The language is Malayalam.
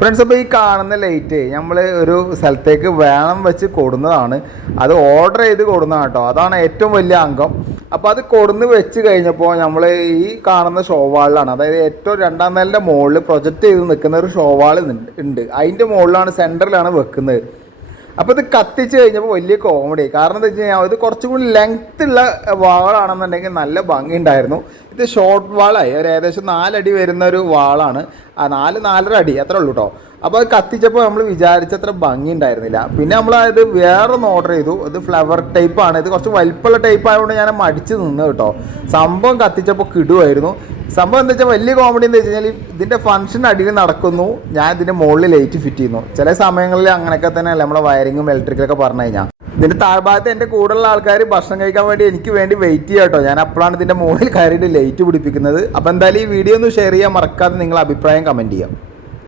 ഫ്രണ്ട്സ് അപ്പോൾ ഈ കാണുന്ന ലൈറ്റ് നമ്മൾ ഒരു സ്ഥലത്തേക്ക് വേണം വെച്ച് കൊടുന്നതാണ്. അത് ഓർഡർ ചെയ്ത് കൊടുന്നതാണ് കേട്ടോ അതാണ് ഏറ്റവും വലിയ അംഗം. അപ്പോൾ അത് കൊടുന്ന് വെച്ച് കഴിഞ്ഞപ്പോൾ നമ്മൾ ഈ കാണുന്ന ഷോവാളിലാണ് അതായത് ഏറ്റവും രണ്ടാം നിലന്റെ മുകളിൽ പ്രൊജക്റ്റ് ചെയ്ത് നിൽക്കുന്ന ഒരു ഷോവാൾ ഉണ്ട് അതിന്റെ മുകളിലാണ് സെന്ററിലാണ് വെക്കുന്നത്. അപ്പോൾ ഇത് കത്തിച്ച് കഴിഞ്ഞപ്പോൾ വലിയ കോമഡി കാരണം എന്താ വെച്ച് കഴിഞ്ഞാൽ ഇത് കുറച്ചും കൂടി ലെങ്ത് ഉള്ള വാളാണെന്നുണ്ടെങ്കിൽ നല്ല ഭംഗി ഉണ്ടായിരുന്നു ഇത് ഷോർട്ട് വാളായി. ഒരു ഏകദേശം നാലടി വരുന്ന ഒരു വാളാണ്. ആ നാല് നാലര അടി. അത്രേ ഉള്ളൂ കേട്ടോ അപ്പോൾ അത് കത്തിച്ചപ്പോൾ നമ്മൾ വിചാരിച്ചത്ര ഭംഗി ഉണ്ടായിരുന്നില്ല പിന്നെ നമ്മൾ ഇത് വേറൊന്ന് ഓർഡർ ചെയ്തു. ഇത് ഫ്ലവർ ടൈപ്പാണ് ഇത് കുറച്ച് വലിപ്പമുള്ള ടൈപ്പ് ആയതുകൊണ്ട് ഞാൻ മടിച്ച് നിന്ന് കേട്ടോ സംഭവം കത്തിച്ചപ്പോൾ കിടുമായിരുന്നു സംഭവം എന്താ വെച്ചാൽ വലിയ കോമഡി എന്താ വെച്ച് കഴിഞ്ഞാൽ ഇതിന്റെ ഫംഗ്ഷൻ അടിയിൽ നടക്കുന്നു. ഞാൻ ഇതിന്റെ മുകളിൽ ലൈറ്റ് ഫിറ്റ് ചെയ്യുന്നു. ചില സമയങ്ങളിൽ അങ്ങനെയൊക്കെ തന്നെയല്ല നമ്മുടെ വയറിങ്ങും ഇലക്ട്രിക്കൊക്കെ പറഞ്ഞു കഴിഞ്ഞാൽ ഇതിന്റെ താഴ്ഭാഗത്ത് എന്റെ കൂടെയുള്ള ആൾക്കാർ ഭക്ഷണം കഴിക്കാൻ വേണ്ടി എനിക്ക് വേണ്ടി വെയിറ്റ് ചെയ്യാം കേട്ടോ ഞാൻ അപ്പോഴാണ് ഇതിന്റെ മുകളിൽ കയറിയിട്ട് ലൈറ്റ് പിടിപ്പിക്കുന്നത്. അപ്പോൾ എന്തായാലും ഈ വീഡിയോ ഒന്ന് ഷെയർ ചെയ്യാൻ മറക്കാതെ നിങ്ങൾ അഭിപ്രായം കമന്റ് ചെയ്യാം.